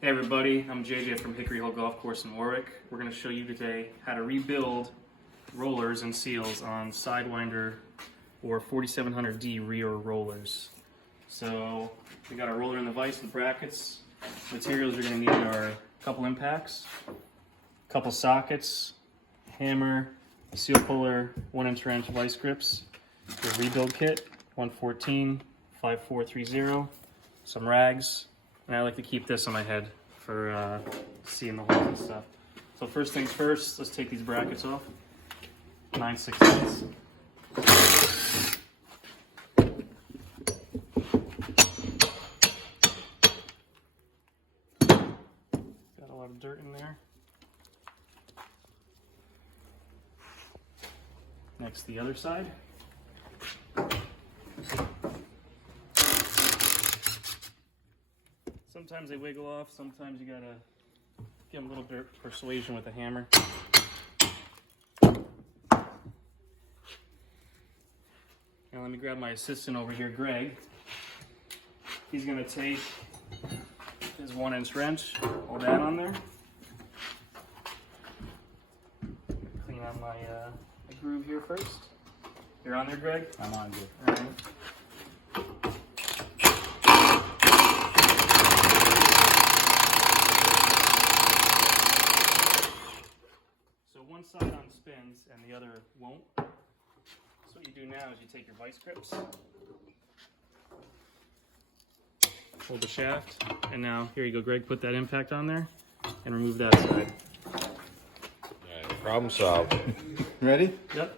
Hey everybody, I'm JJ from Hickory Hill Golf Course in Warwick. We're going to show you today how to rebuild rollers and seals on Sidewinder or 4700D rear rollers. So we got our roller in the vise and brackets. Materials you're going to need are a couple impacts, a couple sockets, hammer, seal puller, 1-inch wrench vice grips, your rebuild kit, 114, 5430, some rags, and I like to keep this on my head for seeing the holes and stuff. So first things first, let's take these brackets off. 9/16. Got a lot of dirt in there. Next, the other side. Sometimes they wiggle off, sometimes you gotta give them a little bit of persuasion with a hammer. Now let me grab my assistant over here, Greg. He's gonna take his 1-inch wrench, hold that on there. Clean out my groove here first. You're on there, Greg? I'm on good. All right. One side on spins and the other won't. So what you do now is you take your vice grips, hold the shaft, and now here you go, Greg, put that impact on there and remove that side. Alright, problem solved. Ready? Yep.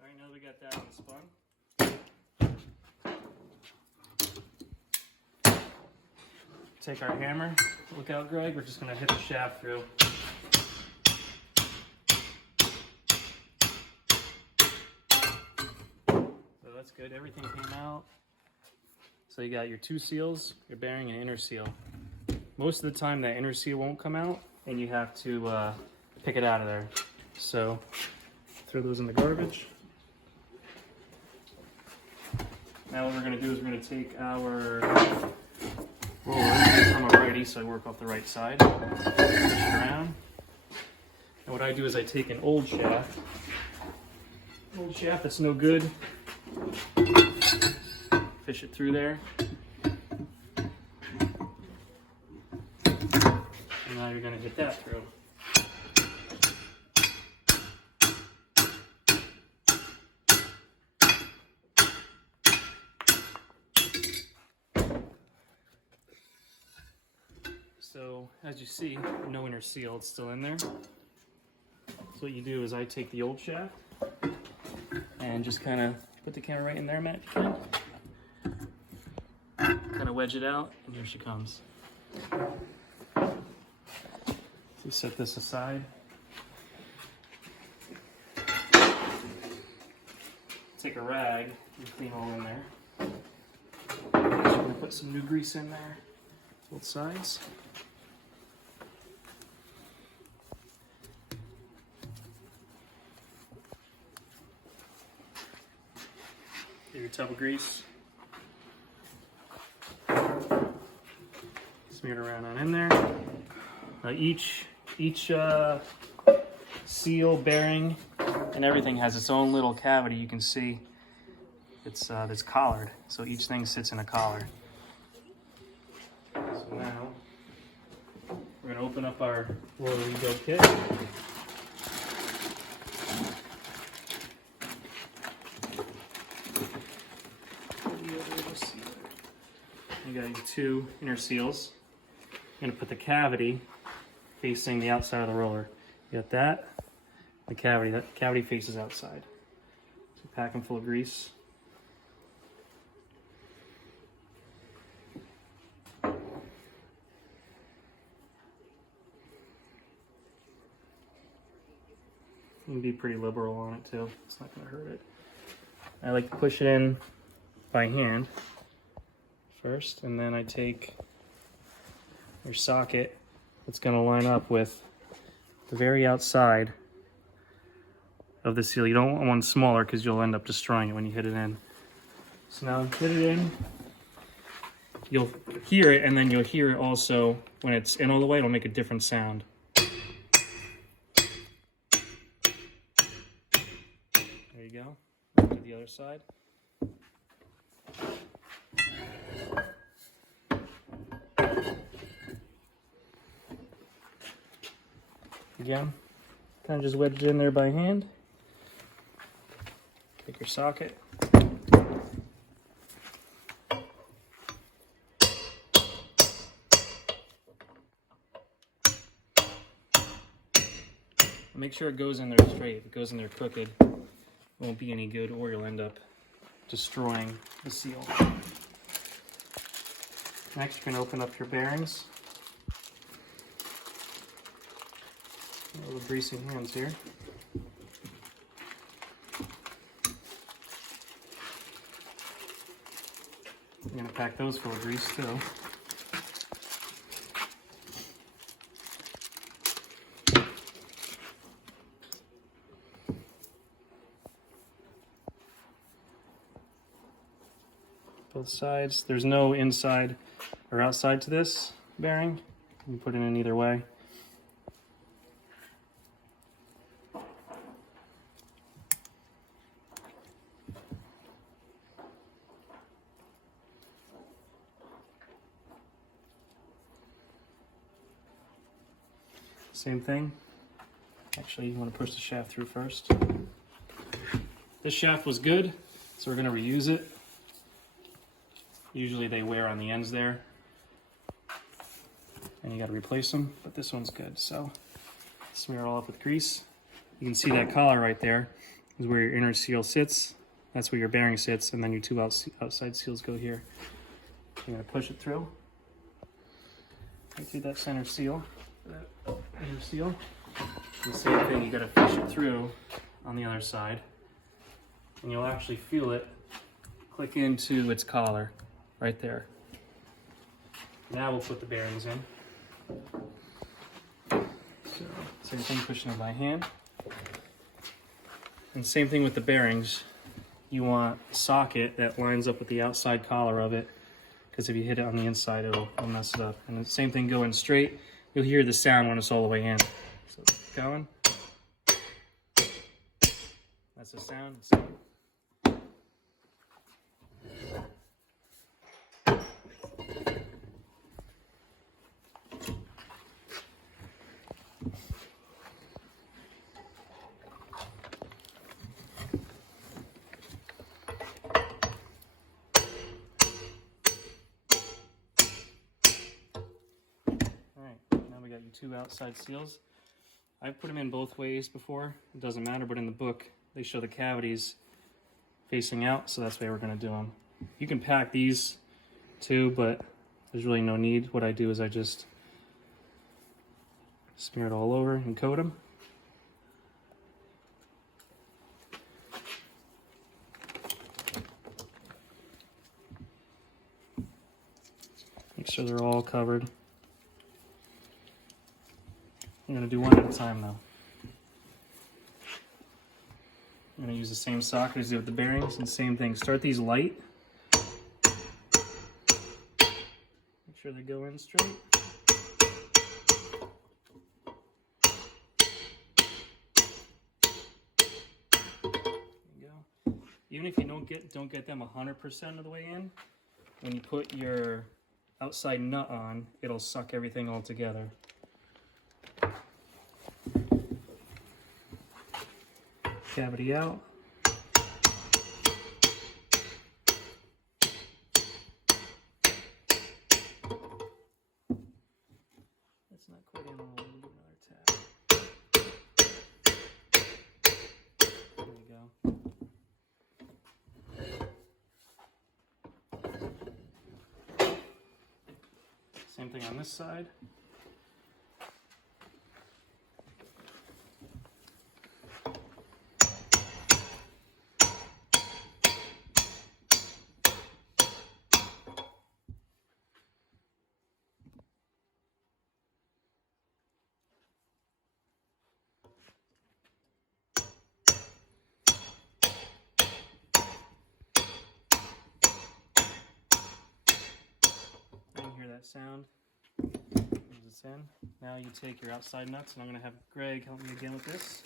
Alright, now that we got that one spun, take our hammer. Look out, Greg, we're just going to hit the shaft through. So that's good, everything came out. So you got your two seals, your bearing and inner seal. Most of the time that inner seal won't come out and you have to pick it out of there. So throw those in the garbage. Now what we're going to do is we're going to take our roller. I'm a righty, so I work off the right side. Push it around. And what I do is I take an old shaft that's no good, fish it through there. And now you're going to hit that through. So as you see, no inner seal, it's still in there. So what you do is I take the old shaft and just kind of put the camera right in there, Matt, if you can. Kind of wedge it out, and here she comes. So you set this aside. Take a rag and clean all in there. I'm going to put some new grease in there, both sides. Get your tub of grease. Smear it around on in there. Now each seal, bearing, and everything has its own little cavity. You can see it's collared, so each thing sits in a collar. So now we're going to open up our roller rebuild kit. You got your two inner seals. You're going to put the cavity facing the outside of the roller. You got that cavity faces outside. So pack them full of grease. You can be pretty liberal on it too. It's not going to hurt it. I like to push it in by hand first, and then I take your socket that's going to line up with the very outside of the seal. You don't want one smaller because you'll end up destroying it when you hit it in. So now hit it in, you'll hear it, and then you'll hear it also when it's in all the way. It'll make a different sound. There you go. Do the other side. Again, kind of just wedge it in there by hand. Take your socket. Make sure it goes in there straight. If it goes in there crooked, it won't be any good, or you'll end up destroying the seal. Next, you're going to open up your bearings. A little greasy hands here. I'm going to pack those full of grease too. Both sides. There's no inside or outside to this bearing. You can put it in either way. Same thing. Actually, you want to push the shaft through first. This shaft was good, so we're going to reuse it. Usually they wear on the ends there, and you got to replace them, but this one's good. So smear it all up with grease. You can see that collar right there is where your inner seal sits. That's where your bearing sits, and then your two outside seals go here. You're going to push it through. Right through that center seal, that inner seal. And the same thing, you got to push it through on the other side, and you'll actually feel it click into its collar. Right there. Now we'll put the bearings in. So, same thing, pushing it by hand. And same thing with the bearings. You want a socket that lines up with the outside collar of it, because if you hit it on the inside, it'll mess it up. And the same thing going straight. You'll hear the sound when it's all the way in. So going. That's the sound. Got your two outside seals. I've put them in both ways before. It doesn't matter, but in the book they show the cavities facing out, so that's the way we're going to do them. You can pack these too, but there's really no need. What I do is I just smear it all over and coat them. Make sure they're all covered. I'm going to do one at a time though. I'm going to use the same socket as I did with the bearings, and same thing. Start these light. Make sure they go in straight. There you go. Even if you don't get them 100% of the way in, when you put your outside nut on, it'll suck everything all together. Cavity out. That's not quite in all. We'll do another tap. There we go. Same thing on this side. that sound. Brings this in. Now you take your outside nuts, and I'm going to have Greg help me again with this.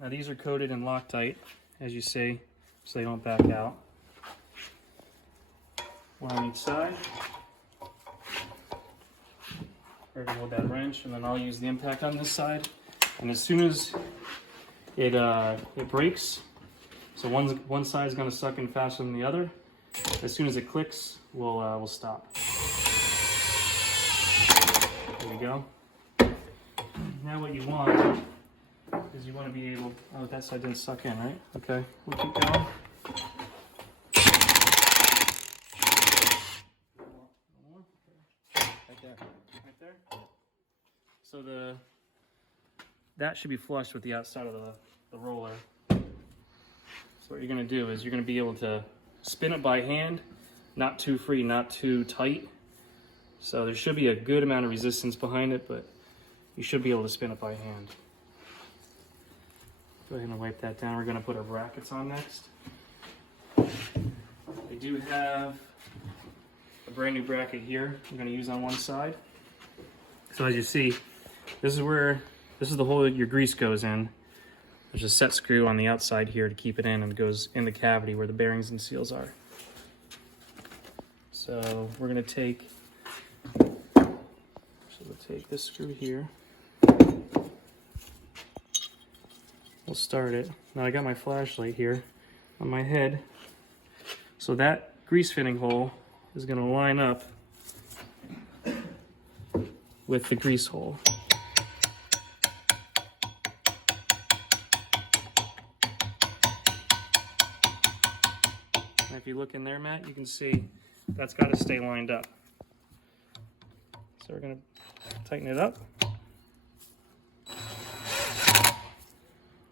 Now these are coated in Loctite, as you see, so they don't back out. One on each side. Greg will hold that wrench, and then I'll use the impact on this side. And as soon as it breaks, so one side is going to suck in faster than the other. As soon as it clicks, we'll stop. There we go. Now what you want is you want to be able. Oh, that side didn't suck in, right? Okay, we'll keep going. Right there. Right there. So that should be flush with the outside of the roller. So what you're going to do is you're going to be able to spin it by hand, not too free, not too tight. So there should be a good amount of resistance behind it, but you should be able to spin it by hand. Go ahead and wipe that down. We're going to put our brackets on next. I do have a brand new bracket here I'm going to use on one side. So as you see, this is the hole your grease goes in. There's a set screw on the outside here to keep it in, and it goes in the cavity where the bearings and seals are. So we're going to take this screw here. We'll start it. Now I got my flashlight here on my head. So that grease fitting hole is going to line up with the grease hole. And if you look in there, Matt, you can see that's got to stay lined up. So we're going to tighten it up.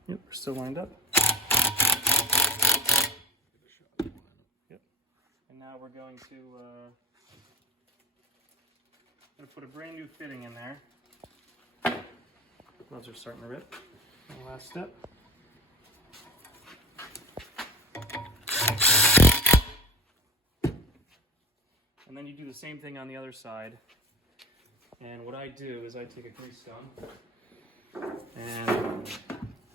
Yep, we're still lined up. Yep. And now we're going to put a brand new fitting in there. Gloves are starting to rip. And the last step. And then you do the same thing on the other side. And what I do is I take a grease gun, and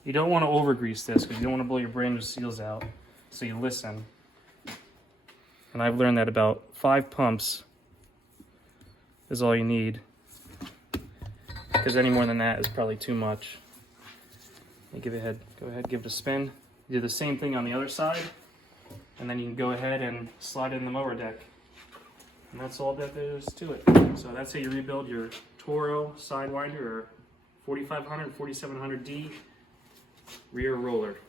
you don't want to over grease this because you don't want to blow your brand new seals out. So you listen. And I've learned that about 5 pumps is all you need, because any more than that is probably too much. You go ahead, give it a spin. You do the same thing on the other side, and then you can go ahead and slide it in the mower deck. And that's all that there is to it. So that's how you rebuild your Toro Sidewinder or 4500, 4700D rear roller.